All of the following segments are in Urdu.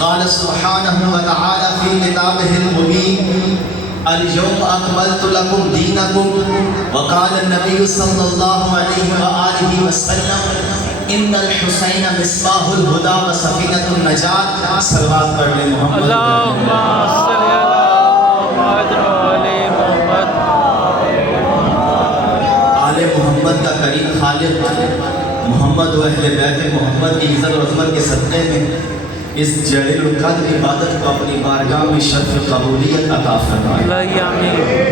قال سبحانه وتعالى في كتابه المبين اليوم أكملت لكم دينكم وقال النبي صلى الله عليه وآله وسلم إن الحسين مصباح الهدى وسفينة النجاة صلوات پڑھ لیں محمد اللهم صل على محمد وعلى محمد آل محمد کا کریم خالق محمد و اہل بیت محمد کی عزت و عظمت کے صدقے میں اس جلیل القدر عبادت کو اپنی بارگاہ میں شرف قبولیت عطا فرمائے.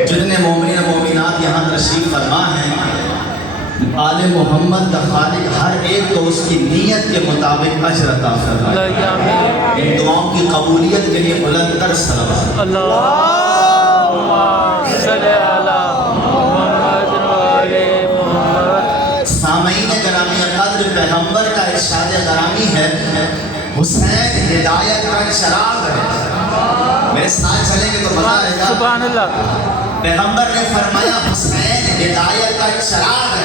جتنے مومنین و مومنات یہاں تشریف فرما ہیں آل محمد کا خالق ہر ایک کو اس کی نیت کے مطابق اجر عطا فرمائے. ان دعاؤں کی قبولیت کے لیے بلند تر صلوات. اللهم صل على محمد وعلى محمد. سامعین گرامی قدر پیغمبر کا ارشاد گرامی ہے حسین ہدایت کا چراغ ہے. میرے ساتھ چلیں گے تو مزہ آئے گا. سبحان اللہ. پیغمبر نے فرمایا حسین ہدایت کا چراغ ہے.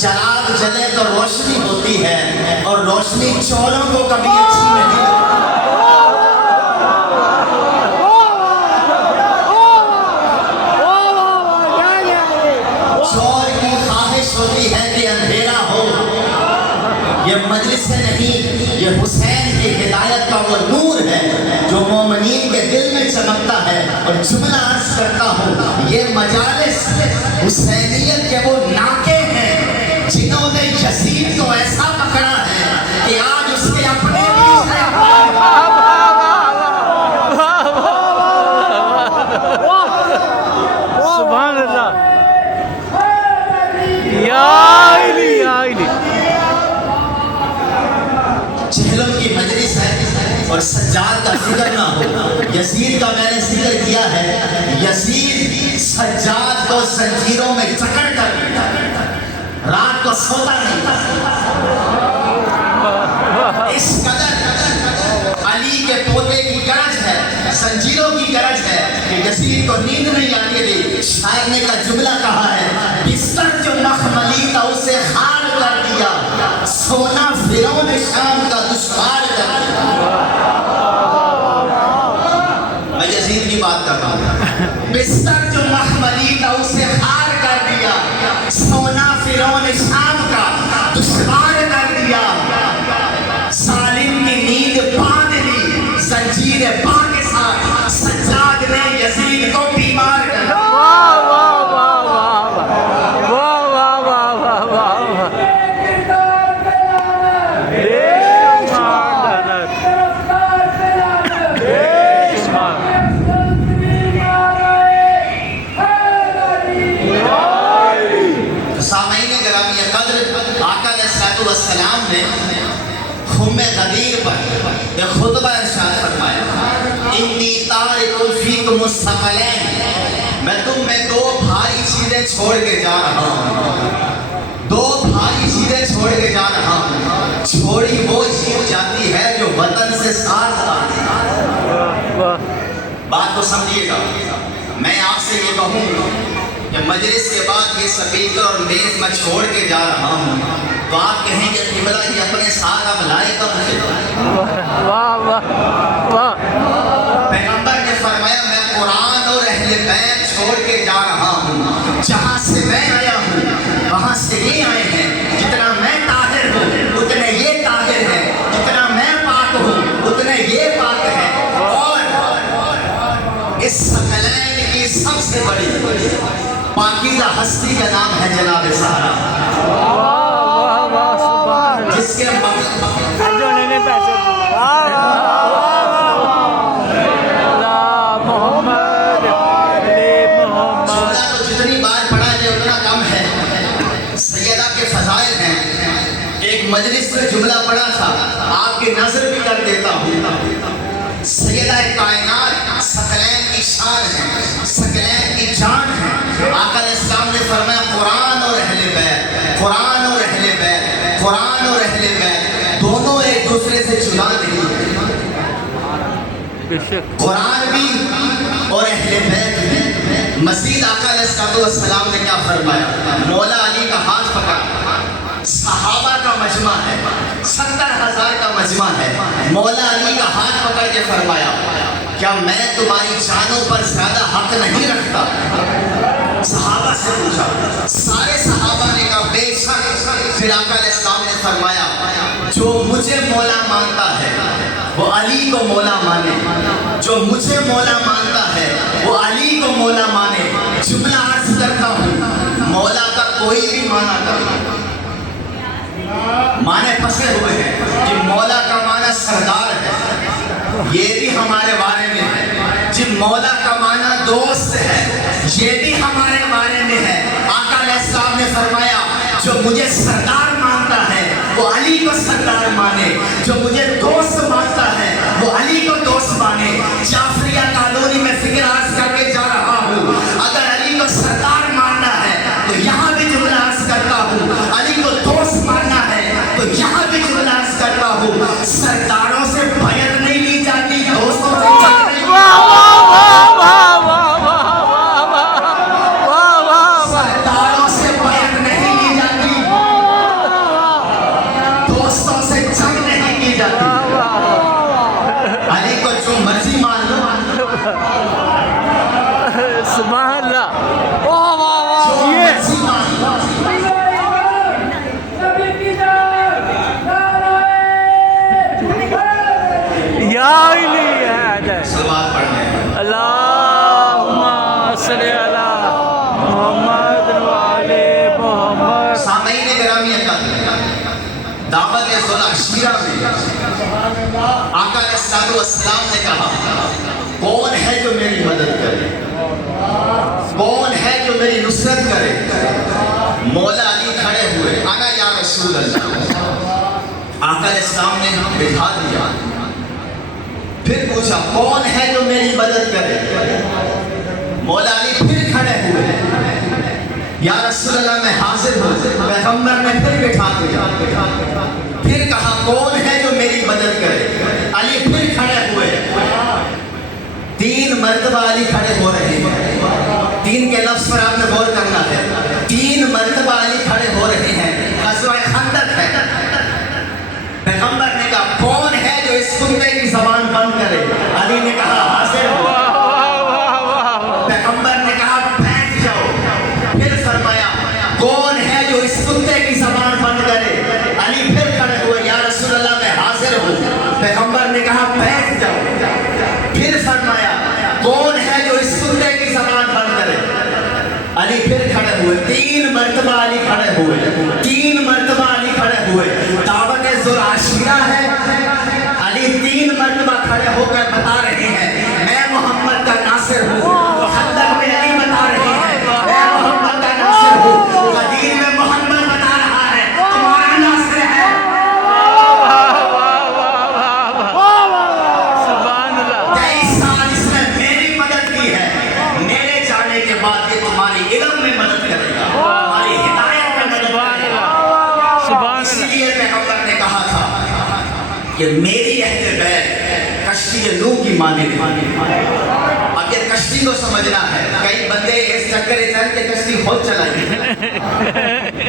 چراغ جلے تو روشنی ہوتی ہے اور روشنی چوروں کو کبھی اچھی نہیں لگتی. چور کی خواہش ہوتی ہے کہ اندھیرا ہو. یہ مجلس نہیں، یہ حسین کی ہدایت کا وہ نور ہے جو مومنین کے دل میں چمکتا ہے. اور جملہ عرض کرتا ہوں یہ مجالس حسینیت کے وہ ناکے ہیں جنہوں نے یزید کو ایسا پکڑا ہے کہ آج اس کے اپنے سبحان اللہ. یا علی یا علی. چہلم کی مجلس ہے اور سجاد کا ذکر نہ ہو. یزید کا میں نے ذکر کیا ہے. یزید سجاد کو زنجیروں میں جکڑ کر رات کو سوتا نہیں تھا. اس قدر علی کے پوتے کی گرج ہے، زنجیروں کی گرج ہے کہ یزید کو نیند نہیں آتی تھی. شاعر نے کا جملہ کہا ہے بستر جو مخملی تھا اسے خار کر دیا، سونا فرعون شام کا دشوار کر دیا. میں یزید کی بات کر رہا ہوں. بستر جو مخملی تھا اسے خار کر دیا، سونا فرعون شام کا دشوار کر دیا. ظالم کی نیند باندھ لی زنجیر پا کے ساتھ. سجاد نے یزید کو بیمار کر دیا. السلام نے خم غدیر پر ایک خطبہ ارشاد فرمایا انی تارک فیکم الثقلین، میں تم میں دو بھاری چیزیں چھوڑ کے جا رہا ہوں. دو بھاری چیزیں چھوڑ کے جا رہا ہوں. چھوڑی وہ چیز جاتی ہے جو وطن سے ساتھ آتی ہے. بات کو سمجھیے گا. میں آپ سے یہ کہوں کہ مجلس کے بعد یہ سپیکر اور میز میں چھوڑ کے جا رہا ہوں تو آپ کہیں گے قبلہ یہ اپنے ساتھ اب لائے گا مجھے. پیغمبر نے فرمایا میں قرآن اور اہل بیت چھوڑ کے جا رہا ہوں. جہاں سے میں آیا ہوں وہاں سے یہ آئے ہیں. جتنا میں طاہر ہوں اتنے یہ طاہر ہیں، جتنا میں پاک ہوں اتنے یہ پاک ہیں. اور اس ثقلین کی سب سے بڑی پاکیزہ ہستی کا نام ہے جناب زہرا، جس کے جتنی بار پڑھا جائے اتنا کم ہے. سیدہ کے فضائل ہیں. ایک ایک مجلس میں جملہ پڑھا تھا، آپ کی نظر بھی کر دیتا ہوں۔ سیدہ کائنات ثقلین کی شان ہے، ثقلین کی جان ہے۔ آقا علیہ السلام نے فرمایا قرآن اور اہل بیت، قرآن اور اہل بیت، قرآن اور اہل بیت دونوں ایک دوسرے سے جدا نہیں ہیں۔ قرآن بھی اور اہل بیت بھی۔ مزید آقا علیہ السلام نے کیا فرمایا؟ مولا علی کا ہاتھ پکڑا، صحابہ کا مجمع ہے، 70,000 کا مجمع ہے، مولا علی کا ہاتھ پکڑ کے فرمایا کیا میں تمہاری جانوں پر زیادہ حق نہیں رکھتا؟ صحابہ سے پوچھا، سارے صحابہ نے کہا بے شک۔ پھر آقا علیہ السلام نے فرمایا جو مجھے مولا مانتا ہے وہ علی کو مولا مانے، جو مجھے مولا مانتا ہے وہ علی کو مولا مانے۔ جملہ عرض کرتا ہوں، مولا کا کوئی بھی مانا کرتا، معنی پھنسے ہوئے ہیں کہ مولا کا معنی سردار ہے، یہ بھی ہمارے بارے میں ہے، جی مولا کا معنی دوست ہے، یہ بھی ہمارے بارے میں ہے۔ آقا علیہ السلام نے فرمایا جو مجھے سردار مانتا ہے وہ علی کو سردار مانے، جو مجھے دوست مانتا ہے وہ علی کو دوست مانے۔ جعفریہ کالونی میں فکر عرض کر کے جا رہا ہوں، اگر علی کو سردار ماننا ہے تو یہاں بھی جملہ عرض کرتا ہوں، علی کو دوست ماننا ہے تو یہاں بھی جملہ عرض کرتا ہوں، سرداروں سے بیعت نہیں لی جاتی، دوستوں سے جنگ نہیں لی جاتی، سرداروں سے بیعت نہیں لی جاتی، دوستوں سے جنگ نہیں کی جاتی۔ علی کو جو مرضی مان لو، سبحان اللہ، جو مرضی مان لو۔ یا علی حیدر، صلوات پڑھنے ہیں۔ اللہم صلی علی محمد وعلی محمد۔ سامعین گرامی دعوت ذوالعشیرہ میں آقا علیہ السلام نے کہا کون ہے جو میری مدد کرے، کون ہے جو میری نصرت کرے؟ مولا علی کھڑے ہوئے، انا یا رسول اللہ۔ آقا علیہ السلام نے بٹھا دیا، پھر پوچھا کون ہے جو میری مدد کرے؟ مولا علی پھر کھڑے ہوئے، یا رسول اللہ میں حاضر ہوں۔ پیغمبر نے پھر بٹھا دیا، پھر کہا کون ہے جو میری مدد کرے؟ علی پھر کھڑے ہوئے، 3 مرتبہ علی کھڑے ہو رہے ہیں۔ 3 کے لفظ پر آپ نے غور کرنا ہے، 3 مرتبہ علی کھڑے ہو رہے ہیں، غزوہ خندق ہے۔ پیغمبر نے کہا کون ہے جو اس کتے کی زبان بند کرے؟ علی نے کہا حاضر ہوں۔ پیغمبر نے کہا بیٹھ جاؤ، پھر فرمایا کون ہے جو اس کتے کی زبان بند کرے؟ علی پھر کھڑے ہوئے، یا رسول اللہ میں حاضر ہوں۔ پیغمبر نے کہا بیٹھ جاؤ، پھر فرمایا کون ہے جو اس کتے کی زبان بند کرے؟ علی پھر کھڑے ہوئے، 3 مرتبہ علی کھڑے ہوئے، 3 مرتبہ علی کھڑے ہوئے۔ دعوت ذوالعشیرہ ہے، علی 3 مرتبہ کھڑے ہو کر بتا رہے ہیں میں محمد کا ناصر ہوں۔ خندق میں علی بتا رہے ہیں میں محمد کا ناصر ہوں۔ غدیر میں محمد بتا رہا ہے تمہارا ناصر ہے۔ سبحان اللہ، 23 سال اس نے میری مدد کی ہے، میرے جانے کے بعد یہ تمہاری علم میں مدد کرے گا، تمہاری ہدایت میں مدد کرے گا۔ اس لیے پیغمبر نے کہا تھا کہ میری اہل بیت کشتی نوح کی مانند۔ اب یہ کشتی کو سمجھنا ہے، کئی بندے اس چکر چل کے کشتی خود چلائیں،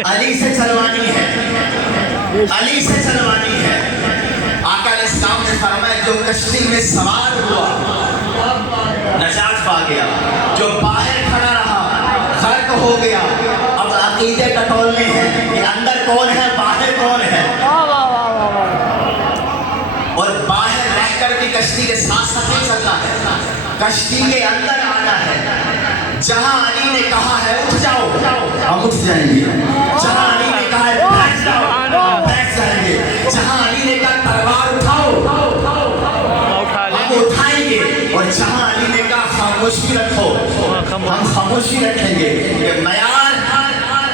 علی سے چلوانی ہے، علی سے چلوانی ہے۔ آقا علیہ السلام نے فرمایا جو کشتی میں سوار ہوا نجات پا گیا، جو باہر کھڑا رہا غرق ہو گیا۔ اب عقیدے ٹٹولنے ہیں کہ اندر کون ہے باہر کون ہے، اور باہر رہ کر بھی کشتی کے ساتھ ساتھ نہیں چلنا ہے، کشتی کے اندر آنا ہے۔ جہاں علی نے کہا ہے اٹھ جاؤ ہم اٹھ جائیں گے، جہاں علی نے کہا ہے بیٹھ جاؤ بیٹھ جائیں گے، جہاں علی نے کہا تلوار اٹھاؤ ہم اٹھائیں گے، اور جہاں علی نے کہا خاموشی رکھو ہم خاموشی رکھیں گے۔ یہ معیار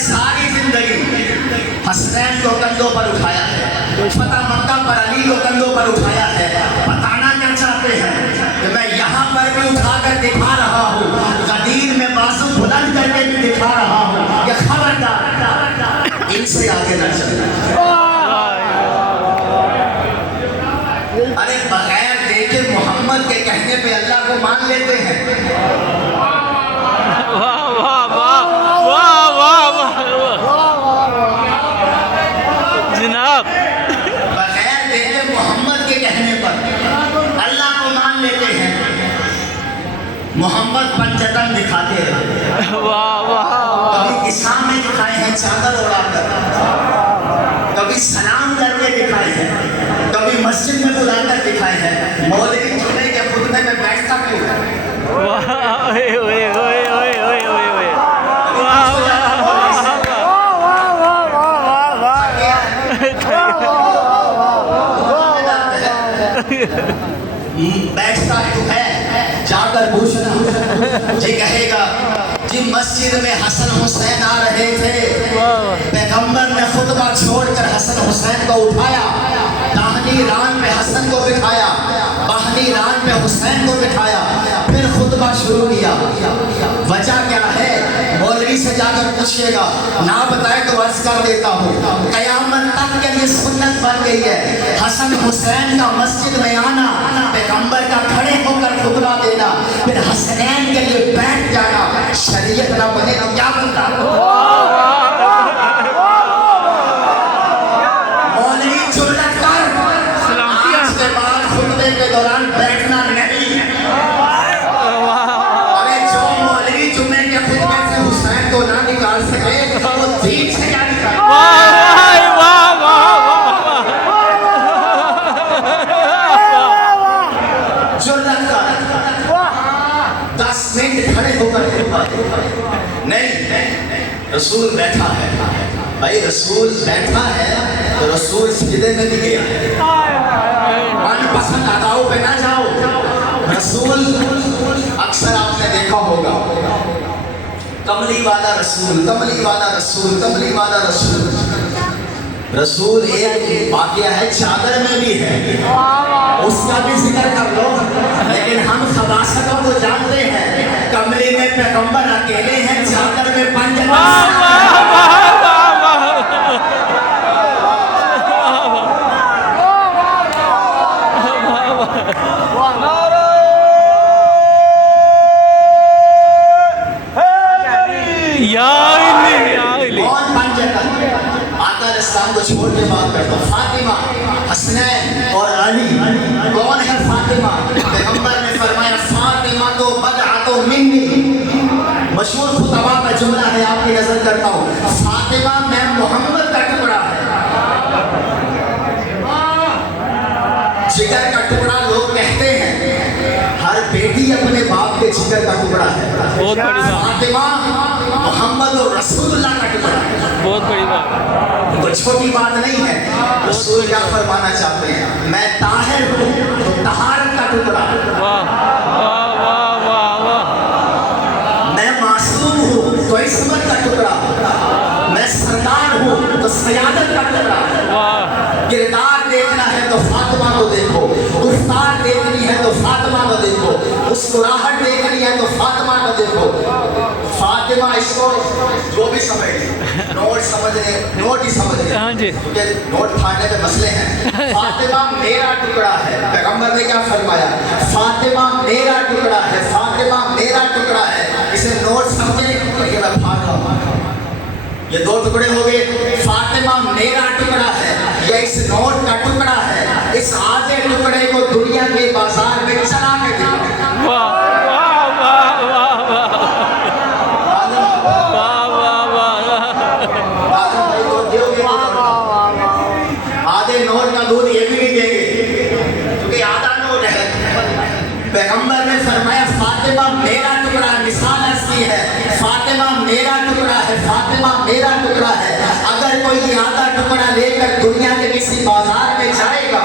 ساری زندگی حسنین کو کندھوں پر اٹھایا ہے، فتح مکہ پر علی کو کندھوں پر اٹھایا ہے. بتانا کیا چاہتے ہیں کہ میں یہاں پر بھی اٹھا کر دکھا رہا ہوں، غدیر میں بازو بلند کر کے بھی دکھا رہا ہوں کہ خبردار ان سے آگے نہ چلنا. ارے بغیر دیکھے محمد کے کہنے پہ اللہ کو مان لیتے ہیں. واہ واہ واہ واہ واہ واہ جناب. بغیر دیکھے محمد کے کہنے پر اللہ کو مان لیتے ہیں. محمد پنجتن دکھاتے ہیں، واہ واہ کبھی کسان میں دکھائے ہیں چادر اڑا کر، کبھی سلام کر کے دکھائے ہیں، کبھی مسجد میں بلا کر دکھائے ہیں. مولوی جمعے کے خطبے میں بیٹھتا کیوں ہے؟ واہ اوئے اوئے اوئے اوئے اوئے اوئے اوئے واہ واہ بیٹھتا کیوں ہے؟ جا کر پوچھنا. جی کہے گا جی مسجد میں حسن حسین آ رہے تھے، پیغمبر نے خطبہ چھوڑ کر حسن حسین کو اٹھایا، داہنی ران پہ حسن کو بٹھایا، باہنی ران پہ حسین کو بٹھایا، پھر خطبہ شروع کیا. وجہ کیا ہے؟ مولوی سے جا کر پوچھئے گا، نہ بتائے تو عرض کر دیتا ہوں. قیامت تک کے لیے سنت بن گئی ہے حسن حسین کا مسجد میں آنا، پیغمبر کا کھڑے ہو کر خطبہ دینا، پھر حسنین کے لیے بیٹھ جانا. شریعت نہ بنے تو کیا بنتا؟ مولوی جرأت کر، آج کے بعد خطبے کے دوران بیٹھنا نہیں ہے. ارے جو مولوی جمعے کے خطبے سے حسین کو نہ نکال سکے وہ دین سے کیا نکال؟ جرأت کر 10 منٹ کھڑے ہو کر خطبہ دے. نہیں، رسول بیٹھا ہے. بھائی رسول بیٹھا ہے تو رسول سجدے میں بھی گیا ہے. من پسند اداؤں پہ نہ جاؤ. رسول اکثر آپ نے دیکھا ہوگا کملی والا رسول، کملی والا رسول، کملی والا رسول. رسول ایک واقعہ ہے، چادر میں بھی ہے، اس کا بھی ذکر کر لو. لیکن ہم خباثتوں کو جانتے ہیں. کملی میں پیغمبر اکیلے ہیں، چادر میں اسلام کو چھوڑ کے بات کرتا ہوں. فاطمہ، حسنین اور علی. کون ہے فاطمہ؟ پیغمبر نے فرمایا فاطمہ تو بدعۃ منی. مشہور خطبہ کا جملہ ہے، آپ کی نظر کرتا ہوں. فاطمہ میں محمد کا ٹکڑا ہے. جگر کا ٹکڑا لوگ کہتے ہیں، ہر بیٹی اپنے باپ کے جگر کا ٹکڑا ہے. فاطمہ محمد اور رسول اللہ کا ٹکڑا ہے. بہت بڑی بات، کوئی چھوٹی بات نہیں ہے. رسول کیا فرمانا چاہتے ہیں؟ میں طاہر ہوں تو طہارت کا ٹکڑا. واہ واہ واہ واہ واہ. میں معصوم ہوں تو عصمت کا ٹکڑا. میں سردار ہوں تو سیادت کا ٹکڑا. کردار دیکھنا ہے تو فاطمہ کو دیکھو، گفتار دیکھنی ہے تو فاطمہ کو دیکھو، مسکراہٹ دیکھنی ہے تو فاطمہ کو دیکھو. فاطمہ اس کو جو بھی سمجھ نوٹ سمجھ لیں، نوٹ ہی سمجھ لیں، کیونکہ نوٹ پھاڑنے پہ مسئلے ہیں. فاطمہ میرا ٹکڑا ہے. پیغمبر نے کیا فرمایا؟ فاطمہ میرا ٹکڑا ہے، فاطمہ میرا ٹکڑا ہے. اسے نوٹ سمجھیں کہ میں پھاڑ رہا ہوں. یہ دو ٹکڑے ہو گئے. فاطمہ میرا ٹکڑا ہے، یہ اس نوٹ کا ٹکڑا ہے. اس آدھے ٹکڑے کو دنیا کے بازار میں چلا کے دکھاؤ. آدھے نوٹ کا دودھ یہ بھی نہیں دیں گے کیونکہ آدھا نوٹ ہے. پیغمبر نے فرمایا فاطمہ میرا ٹکڑا. مثال ایسی ہے، فاطمہ میرا ٹکڑا ہے، فاطمہ میرا ٹکڑا ہے. اگر کوئی یہ آدھا ٹکڑا لے کر دنیا کے کسی بازار میں جائے گا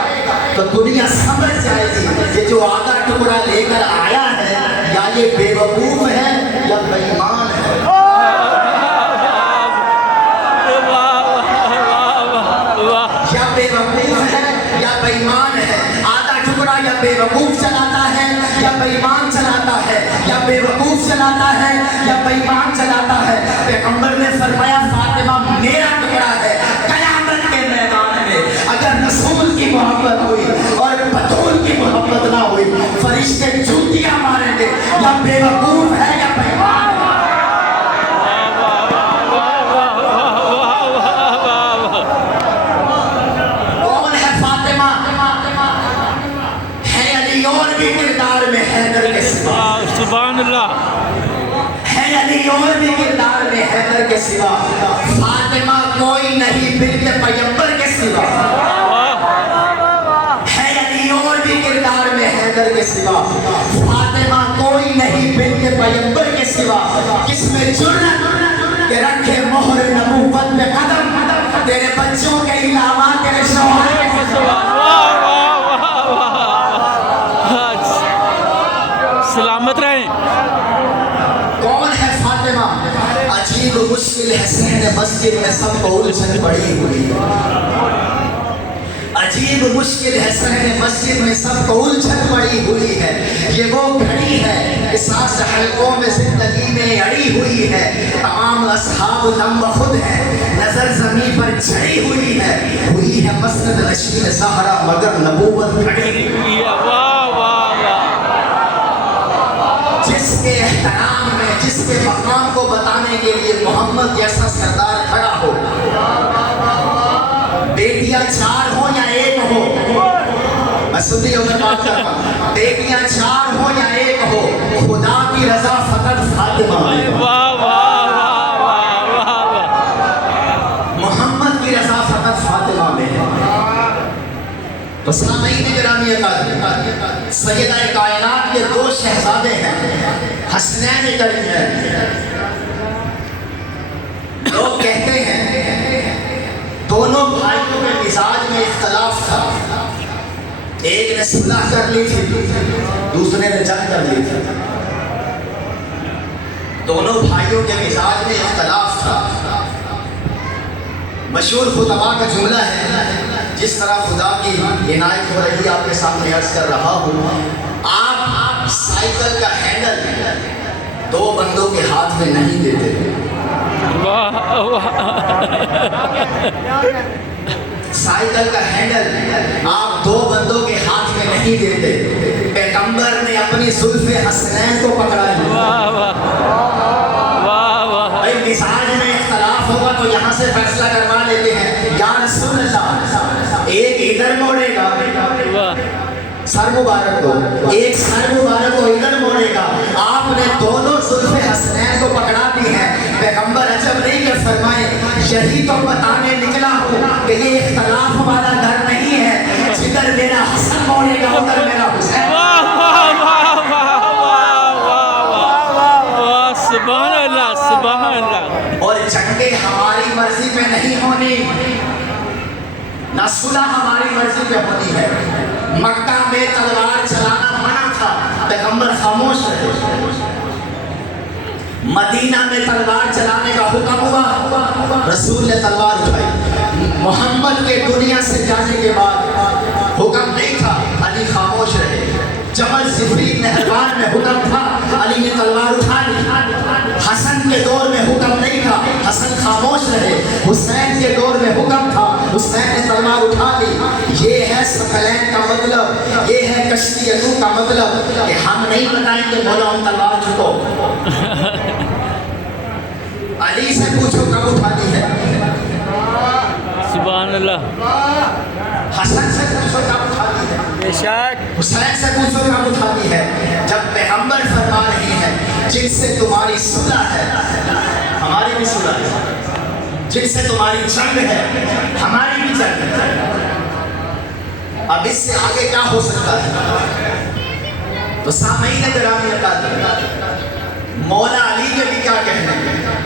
تو دنیا سمجھ جائے گی یہ جو آدھا ٹکڑا لے کر آیا ہے یا یہ بے وقوف ہے یا بے ایمان ہے. یا بیمان چلاتا ہے؟ پیغمبر نے فرمایا فاطمہ میرا ٹکڑا ہے قیامت کے میدان میں اگر رسول کی محبت ہوئی اور بطول کی محبت نہ ہوئی فرشتے جوتیاں ماریں گے یا بے وقوف ہے یا بیمان ہے۔ کون ہے فاطمہ؟ ہے علی اور بھی کردار میں حیدر کے سوا، سبحان اللہ، ہے علی اور بھی کردار میں حیدر کے سوا، فاطمہ کوئی نہیں بنت پیغمبر کے سوا، ہے علی اور بھی کردار میں حیدر کے سوا، فاطمہ کوئی نہیں بنت پیغمبر کے سوا، کس میں جرأت کہ رکھے مہر نبوت میں قدم، تیرے بچوں کے علاوہ تیرے شوہر کے سوا۔ سلامت رہیں۔ کون ہے فاطمہ؟ عجیب مشکل ہے صحن مسجد میں سب کو الجھن پڑی ہوئی، عجیب مشکل ہے صحن مسجد میں سب کو الجھن پڑی ہوئی ہے، یہ وہ گھڑی ہے کہ ساس حلقوں میں زندگی میں اڑی ہوئی ہے، تمام اصحاب دم بخود ہیں، نظر زمین پر چڑھی ہوئی ہے مسند نشین زہرا مگر نبوت کھڑی ہوئی ہے۔ واہ واہ واہ، جس کے احترام میں جس کے مقام کو بتانے کے لیے محمد جیسا سردار کھڑا ہو، بیٹیاں 4 ہوں یا 1 ہو، میں سنی ہوں میں بات کر رہا ہوں، بیٹیاں 4 ہوں یا 1 ہو، خدا کی رضا فقط فاطمہ میں، واہ واہ واہ واہ واہ، محمد کی رضا فقط فاطمہ میں ہے۔ تو سامعین گرامی اکرام، سیدہ کائنات کے 2 شہزادے ہیں، حسنین کریم ہیں۔ لوگ کہتے ہیں دونوں بھائیوں کے مزاج میں اختلاف تھا، ایک نے صلح کر لی تھی دوسرے نے جنگ کر لی تھی، دونوں بھائیوں کے مزاج میں اختلاف تھا۔ مشہور خطبہ کا جملہ ہے، جس طرح خدا کی عنایت ہو رہی آپ کے سامنے عرض کر رہا ہوں، آپ سائیکل کا ہینڈل 2 بندوں کے ہاتھ میں نہیں دیتے، سائیکل کا ہینڈل آپ 2 بندوں کے ہاتھ میں نہیں دیتے، پیغمبر نے اپنی زلف حسنین کو پکڑا لیا۔ بھائی مزاج میں اختلاف ہوگا تو یہاں سے فیصلہ کروا لیتے ہیں، یا رسول اللہ ایک ادھر موڑے گا سر مبارک کو، ایک سر مبارک کو ادھر موڑے گا، آپ نے دونوں زلف حسنین کو پکڑا دی ہیں۔ پیغمبر عجب نہیں کہ فرمائے یہی تو بتانے نکلا ہوں کہ یہ اختلاف والا گھر نہیں ہے، جدھر میرا حسن موڑے گا ادھر میرا حسین۔ سبحان اللہ سبحان اللہ۔ اور جنگیں ہماری مرضی پہ نہیں ہونی، نہ صلح ہماری مرضی پہ ہونی ہے۔ مکہ میں تلوار چلانا منع تھا، پیغمبر خاموش رہے۔ مدینہ میں تلوار چلانے کا حکم ہوا، رسول نے تلوار اٹھائی۔ محمد کے دنیا سے جانے کے بعد حکم نہیں تھا، علی خاموش رہے۔ جبل صفین نہروان میں حکم تھا، علی نے تلوار اٹھا لی۔ حسن کے دور میں حکم نہیں تھا، حسن خاموش رہے۔ حسین کے دور میں حکم تھا، حسین نے تلوار اٹھا لی۔ یہ ہے ثقلین کا مطلب، یہ ہے کشتی ازو کا مطلب کہ ہم نہیں بتائیں کہ مولا ہم تلوار چکو۔ علی سے پوچھو کب اٹھانی ہے، سبحان اللہ۔ حسن سے پوچھو کب اٹھانی ہے، بے شک۔ حسین سے پوچھو کب اٹھانی ہے، جب پیغمبر فرما رہی ہے جن سے تمہاری صلح ہے ہماری بھی صلح ہے، جن سے تمہاری جنگ ہے ہماری بھی جنگ ہے، اب اس سے آگے کیا ہو سکتا ہے؟ تو سامعین گرامی اکرام، مولا علی کے بھی کیا کہنے ہیں،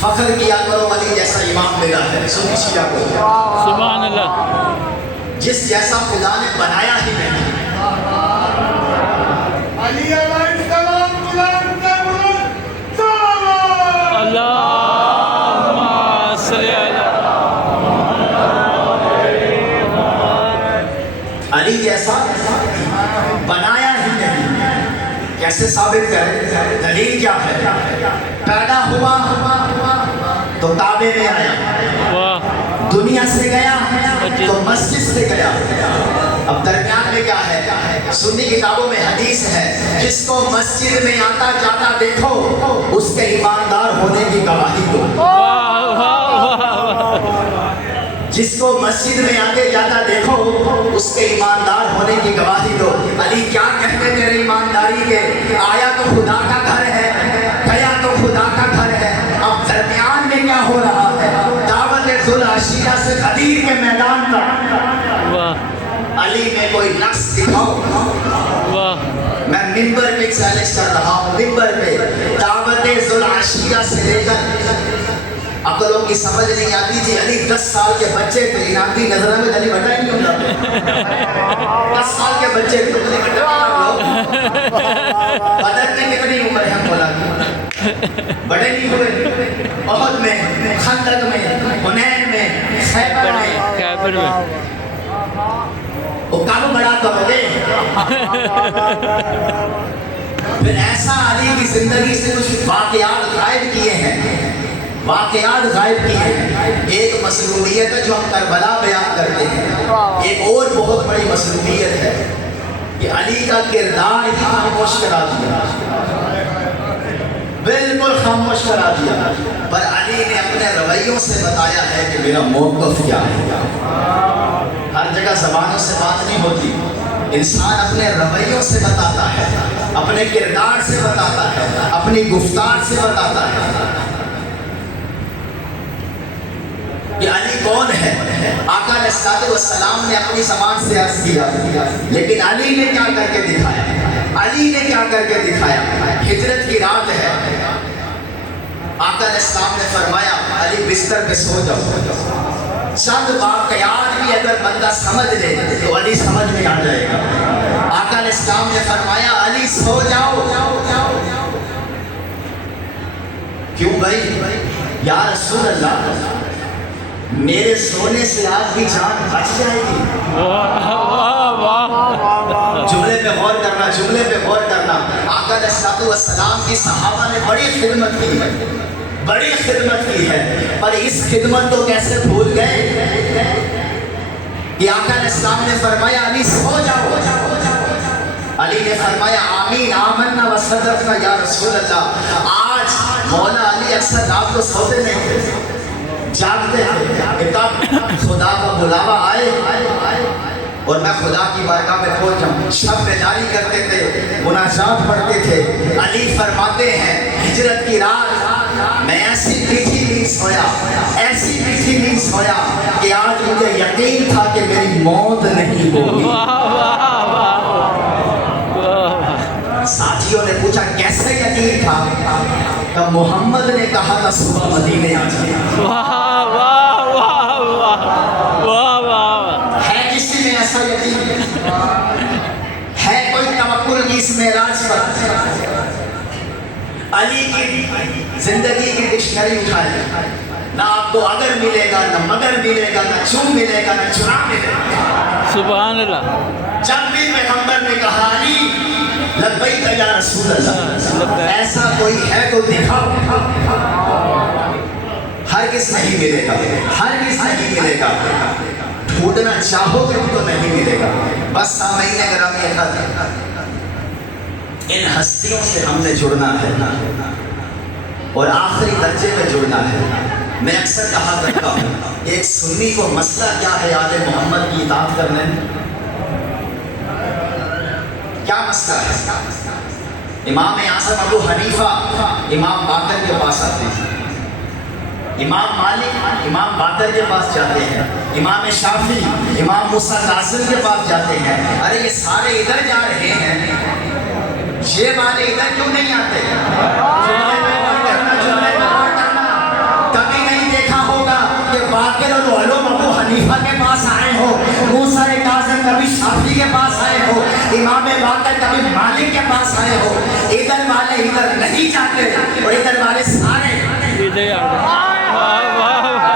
فخر کیا کرو علی جیسا امام ملا ہے، سنیے کو سبحان اللہ، جس جیسا خدا نے بنایا ہی نہیں۔ علی علیہ السلام بلند بلند اللہم صلی علی جیسا بنایا ہی نہیں، کیسے ثابت کریں، دلیل کیا ہے؟ پیدا ہوا تو کعبے میں آیا, واہ دنیا سے گیا تو مسجد سے گیا. اب درمیان میں کیا ہے؟ سنی کتابوں میں حدیث ہے, جس کو مسجد میں آتا جاتا دیکھو اس کے ایماندار ہونے کی گواہی دو. واہ واہ واہ. جس کو مسجد میں آتے جاتا دیکھو اس کے ایماندار ہونے کی گواہی دو. علی کیا کہتے میرے ایمانداری کے, آیا تو خدا کا گھر ہے, گیا تو خدا کا گھر ہے. اب درمیان میں کیا ہو رہا ہے؟ دعوت ذوالعشیرہ سے غدیر کے میدان پر واہ علی میں کوئی نقص دکھاؤ. واہ. میں منبر پہ چیلنج کر رہا ہوں, منبر پہ دعوت ذوالعشیرہ سے لے کر عقلوں کی سمجھ نہیں آتی تھی. علی 10 سال کے بچے تھے, انعامی نظرہ میں علی بڑا ہی نہیں ہوتا. 10 سال کے بچے تھے, بدر میں کتنی عمر ہے مولا کی, بڑے نہیں ہوئے. احد میں, خندق میں, حنین میں, خیبر میں, خیبر میں وہ کم بڑا کرو گے. پھر ایسا علی کی زندگی سے کچھ واقعات غائب کیے ہیں, واقعات غائب کیے ہیں. ایک مظلومیت ہے جو ہم کربلا بیان کرتے ہیں, ایک اور بہت بڑی مظلومیت ہے کہ علی کا کردار ہی خاموش کرا دیا, بالکل خاموش کرا دیا. پر علی نے اپنے رویوں سے بتایا ہے کہ میرا موقف کیا ہے. ہر جگہ زبانوں سے بات نہیں ہوتی, انسان اپنے رویوں سے بتاتا ہے, اپنے کردار سے بتاتا ہے, اپنی گفتار سے بتاتا ہے کہ علی کون ہے. آقا علیہ الصلوۃ والسلام نے اپنی زبان سے عرض کیا, لیکن علی نے کیا کر کے دکھایا, علی نے کیا کر کے دکھایا. ہجرت کی رات ہے, آقا علیہ السلام نے فرمایا علی بستر پہ سو جاؤ. چند واقعات بھی اگر بندہ سمجھ لے تو علی سمجھ میں آ جائے گا. آقا علیہ السلام نے فرمایا علی سو جاؤ. کیوں بھائی؟ یا رسول اللہ, میرے سونے سے آج بھی جان بچ جائے گی. جملے پہ غور کرنا, جملے پہ غور کرنا. آقا علیہ الصلوۃ والسلام کی صحابہ نے بڑی خدمت کی ہے, بڑی خدمت کی ہے, پر اس خدمت کو کیسے بھول گئے کہ آقا علیہ السلام نے فرمایا علی سو جاؤ. علی نے فرمایا آمین آمنا وصدقنا یا رسول اللہ. آج مولا علی اکثر رات کو سوتے نہیں تھے, جاگتے تھے. کب خدا کا بلاوا آئے اور میں خدا کی بارگاہ میں پہنچ جاؤں. شب بیداری کرتے تھے, مناجات پڑھتے تھے. علی فرماتے ہیں ہجرت کی رات میں ایسی میٹھی نیند سویا, ایسی میٹھی نیند سویا کہ آج مجھے یقین تھا کہ میری موت نہیں ہوگی. ساتھیوں نے پوچھا کیسے یقین تھا؟ تب محمد نے کہا تھا صبح مدینے آ جائے. ہے کسی میں ایسا یقین؟ ہے کوئی توکل کی اس معراج پر؟ علی کی زندگی کی ڈکشنری اٹھائے, نہ آپ کو اگر ملے گا, نہ مگر ملے گا, نہ چون ملے گا, نہ چنا ملے گا. سبحان اللہ. جب بھی پیغمبر نے کہا علی لبیک یا رسول اللہ, ایسا کوئی ہے تو دکھاؤ. ہرگز نہیں ملے گا, ہرگز نہیں ملے گا. ڈھونڈنا چاہو گے تو نہیں ملے گا. بس سامعین گرامی احترام, ان ہستیوں سے ہم نے جڑنا ہے اور آخری درجے میں جڑنا ہے. میں اکثر کہا کرتا ہوں, ایک سنی کو مسئلہ کیا ہے آل محمد کی اطاعت کرنے میں؟ کیا مسئلہ ہے؟ امام اعظم ابو حنیفہ امام باقر کے پاس آتے ہیں, امام مالک امام باقر کے پاس جاتے ہیں, امام شافعی امام موسیٰ کاظم کے پاس جاتے ہیں. ارے یہ سارے ادھر جا رہے ہیں, یہ والے ادھر کیوں نہیں آتے؟ کبھی نہیں دیکھا ہوگا کہ باقر اور علوم ابو حنیفہ کے پاس آئے ہو, موسیٰ کاظم کبھی شافعی کے پاس آئے ہو, امام باقر کبھی مالک کے پاس آئے ہو. ادھر والے ادھر نہیں جاتے اور ادھر والے سارے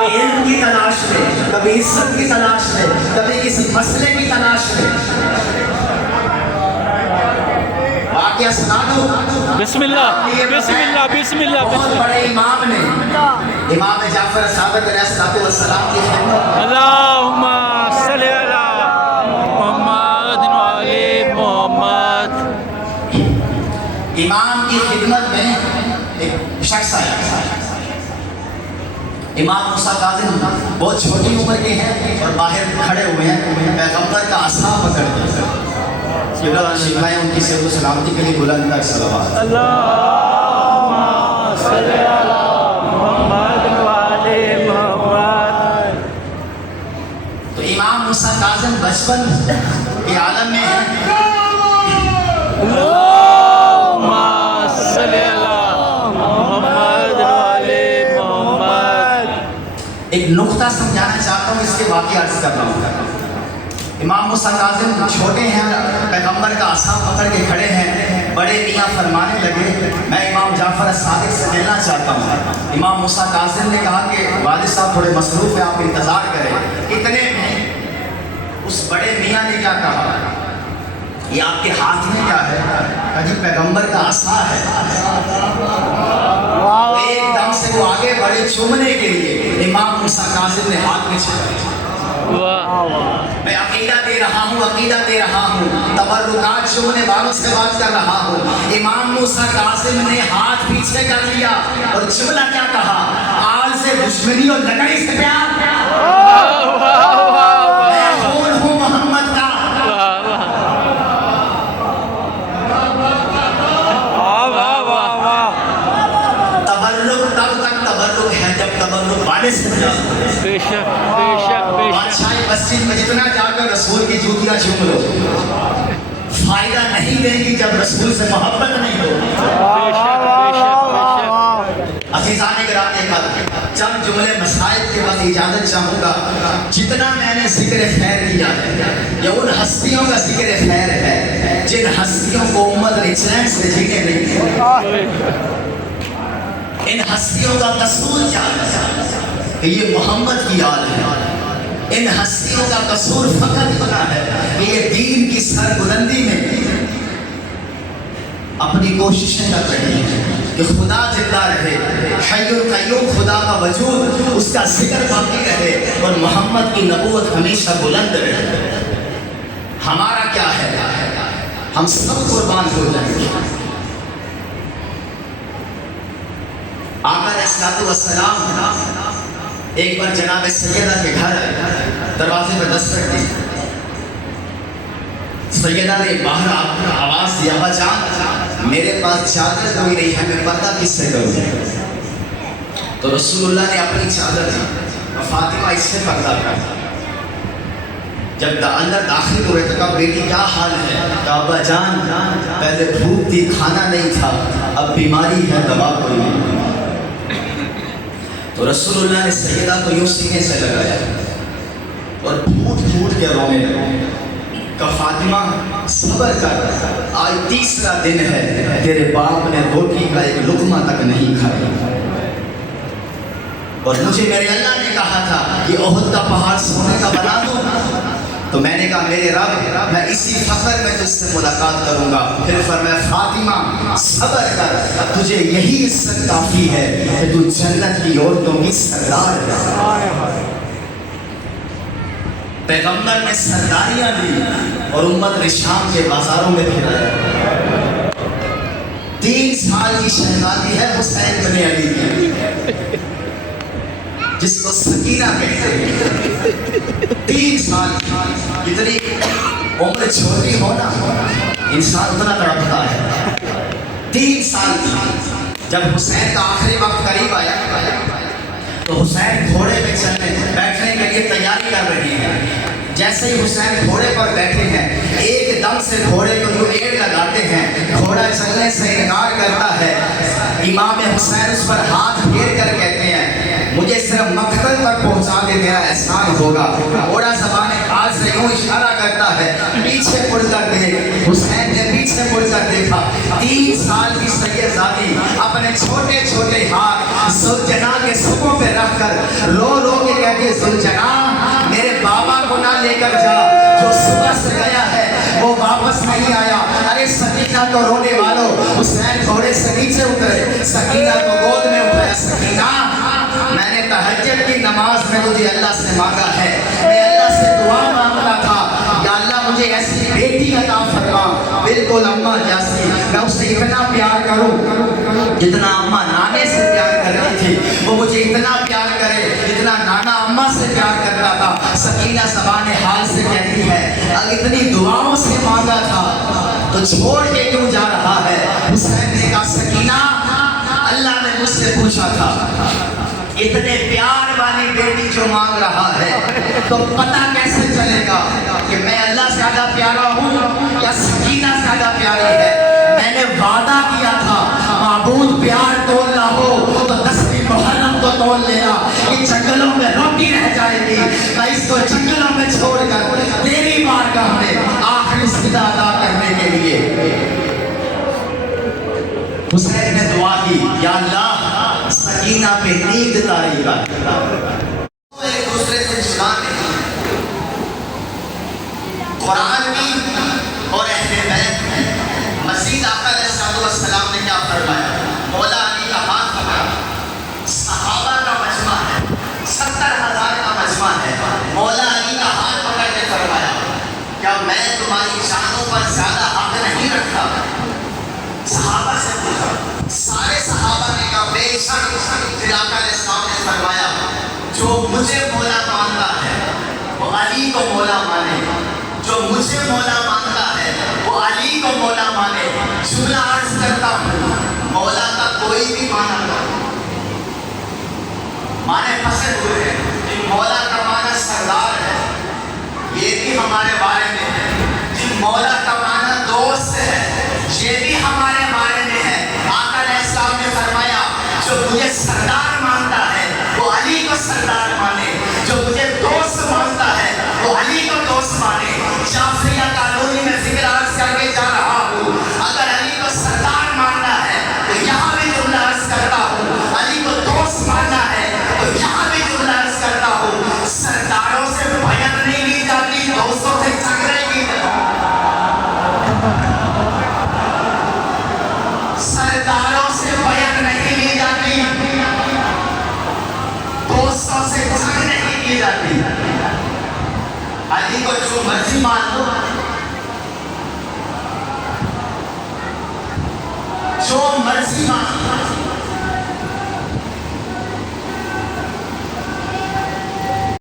علم کی تلاش میں, کبھی عزت کی تلاش میں, کبھی کسی مسئلے کی تلاش میں. آپ کے اسنادو بسم اللہ بسم اللہ بسم اللہ بہت بڑے امام نے امام جعفر صادق علیہ السلام کی خدمت اللہم صلی علی محمد وعلی محمد. امام کی خدمت میں ایک شخص آیا. امام موسیٰ کاظم بہت چھوٹی عمر کے ہیں اور باہر کھڑے ہوئے ہیں پیغمبر کا عصا پکڑ کے. شکلائیں ان کی صحت و سلامتی کے لیے بلند تر صلوات. اللہم صلی علی محمد وعلی محمد. تو امام موسیٰ کاظم بچپن کے عالم میں ہیں. اللہم صلی علی محمد وعلی محمد. ایک نقطہ سمجھانا چاہتا ہوں, اس کے واقعہ عرض کر رہا ہوں. امام موسیٰ کاظم چھوٹے ہیں, پیغمبر کا عصا پکڑ کے کھڑے ہیں. بڑے میاں فرمانے لگے میں امام جعفر صادق سے ملنا چاہتا ہوں. امام موسیٰ کاظم نے کہا کہ والد صاحب تھوڑے مصروف ہیں, آپ انتظار کریں. اتنے میں اس بڑے میاں نے کیا کہا, یہ آپ کے ہاتھ میں کیا ہے؟ کہا جی پیغمبر کا عصا ہے. ایک دم سے وہ آگے بڑے چومنے کے لیے امام موسیٰ کاظم نے ہاتھ میں چھوڑا. میں عقیدہ دے رہا ہوں, عقیدہ دے رہا ہوں, تبرکات چومنے والوں سے بات کر رہا ہوں. امام موسیٰ کاظم نے ہاتھ پیچھے کر لیا اور جملہ کیا کہا, آل سے دشمنی اور لکڑی سے پیار. میں خون ہوں محمد کا. تبرک تب تک تبرک ہے جب تبرک والے سے بے شک بے شک بے شک. بادشاہ مسجد میں جتنا جا کر رسول کی جوتیاں چوم لو, فائدہ نہیں دے گی جب رسول سے محبت نہیں ہوگی. بے شک بے شک بے شک. عزیزان گرامی حضرات, چند جملے مسائل کے بعد اجازت چاہوں گا. جتنا میں نے ذکر خیر کیا ہے یہ ان ہستیوں کا ذکر خیر ہے جن ہستیوں کو امت نے چین سے جینے نہیں دیا. ان ہستیوں کا قصور کیا ہے کہ یہ محمد کی آل ہے. ان ہستیوں کا قصور فقط اتنا ہے کہ یہ دین کی سربلندی میں اپنی کوششیں کر رہی ہیں کہ خدا زندہ رہے, حی القیوم خدا کا وجود, اس کا ذکر باقی رہے اور محمد کی نبوت ہمیشہ بلند رہے. ہمارا کیا ہے, ہم سب قربان ہو جائیں گے. آقا علیہ السلام ایک بار جناب سیدہ کے گھر دروازے پر دستک دی. سیدہ نے باہر آواز دیا, ابا جان میرے پاس چادر کوئی نہیں ہے, میں پردہ کس سے کروں؟ تو رسول اللہ نے اپنی چادر دی, فاطمہ اس سے پردہ کر. جب اندر داخل ہوئے تو کہا بیٹی کیا حال ہے؟ کہا ابا جان پہلے بھوک تھی کھانا نہیں تھا, اب بیماری ہے دوا کوئی نہیں. تو رسول اللہ نے سیدہ کو یوں سینے سے لگایا اور پھوٹ پھوٹ کے رونے لگے. کہ فاطمہ صبر کر, آج تیسرا دن ہے تیرے باپ نے روٹی کا ایک لقمہ تک نہیں کھایا. اور مجھے میرے اللہ نے کہا تھا کہ احد کا پہاڑ سونے کا بنا دو, تو میں نے کہا میرے رب میں اسی فخر میں تجھ سے ملاقات کروں گا. پھر فرمایا فاطمہ صبر کر, تجھے یہی عزت کافی ہے کہ تو جنت کی عورتوں کی سردار ہے. پیغمبر نے سرداریاں دی اور امت نے شام کے بازاروں میں پھرایا. 3 سال کی شہزادی ہے حسین بن علی کی, جس کو سکینہ کہتے ہیں. 3 سال کتنی عمر چھوٹی ہونا انسان اتنا تڑپتا ہے. 3 سال جب حسین کا آخری وقت قریب آیا تو حسین گھوڑے پہ چلنے بیٹھنے کے لیے تیاری کر رہی ہیں. جیسے ہی حسین گھوڑے پر بیٹھے ہیں ایک دم سے گھوڑے کو جو ایڑ لگاتے ہیں, گھوڑا چلنے سے انکار کرتا ہے. امام حسین اس پر ہاتھ پھیر کر کہتے ہیں مجھے صرف مقتل تک پہنچا دے تیرا احسان ہوگا. گھوڑا زبان حال سے یوں اشارہ کرتا ہے پیچھے مڑ کر دیکھ. حسین نے پیچھے مڑ کر دیکھا. 3 سال کی سیدزادی اپنے چھوٹے چھوٹے ہاتھ زوجنا کے سبوں پہ رکھ کر رو رو کے کہتی ہے زوجنا میرے بابا کو نہ لے کر جا جو صبح سے گیا ہے, وہ واپس نہیں آیا. ارے سکینہ تو رونے والوں, حسین گھوڑے سے نیچے اترے, سکینہ کو گود میں اٹھایا. سکینہ, میں نے تہجد کی نماز میں تجھے اللہ سے مانگا ہے, میں اللہ سے دعا مانگتا تھا, یا اللہ مجھے ایسی بیٹی عطا فرما بالکل اماں جیسی, میں اس سے اتنا پیار کروں جتنا اماں نانے سے پیار کرتی تھی, وہ مجھے اتنا پیار کرے جتنا نانا اماں سے پیار کرتا تھا. سکینہ زبان حال سے کہتی ہے, اگر اتنی دعاؤں سے مانگا تھا تو چھوڑ کے کیوں جا رہا ہے؟ حسین نے کہا, سکینہ اللہ نے مجھ سے پوچھا تھا, اتنے پیار والی بیٹی جو مانگ رہا ہے تو پتہ کیسے چلے گا کہ میں اللہ سے زیادہ پیارا ہوں یا سکینہ زیادہ پیاری ہے؟ میں نے وعدہ کیا تھا, معبود پیار تولنا ہو تو 10ویں محرم کو تول لینا. یہ جنگلوں میں روٹی رہ جائے گی, میں اس کو جنگلوں میں چھوڑ کر تیری بارگاہ میں آخری سجدہ ادا کرنے کے لیے. حسین نے دعا کی, یا اللہ سکینہ پہ نیند طاری کر. ایک دوسرے سے جدا نہیں, قرآن بھی اور اہل بیت بھی. مزید آقا علیہ السلام نے کیا فرمایا؟ مولا علی کا ہاتھ پکڑا, صحابہ کا مجمع ہے, 70,000 کا مجمع ہے, مولا علی کا ہاتھ پکڑ کے فرمایا, کیا میں تمہاری جانوں پر زیادہ حق نہیں رکھتا؟ صحابہ سے پوچھا, سارے صحابہ نے کہا بے شک. پھر آقا علیہ السلام نے فرمایا, جو مجھے مولا مانتا ہے وہ علی کو مولا مانے, جو مجھے مولا مانتا ہے وہ علی کو مولا مانے. جملہ عرض کرتا ہوں, مولا کا کوئی بھی معنی پسند ہوئے ہیں, جن مولا کا معنی سردار ہے یہ بھی ہمارے بارے میں ہے, جن مولا کا معنی دوست ہے یہ بھی ہمارے بارے میں ہے. آقا علیہ السلام نے فرمایا, جو مجھے سردار مانتا ہے وہ علی کو سردار مانے, جو مجھے دوست مانتا ہے وہ علی کو دوست مانے. شافعیہ قانونی میں ذکر عرض کر کے جا رہا ہوں, اگر علی کو سردار ماننا ہے تو یہاں بھی جملہ عرض کرتا ہوں, علی کو دوست ماننا ہے تو یہاں بھی جملہ عرض کرتا ہوں. سرداروں سے بیعت نہیں لی جاتی, دوستوں سے جھگڑے کی سرداروں سے بیعت نہیں لی جاتی, دوستوں سے جھگڑے نہیں کی جاتی. علی کو جو مرضی مان لو, جو مرضی مان لو,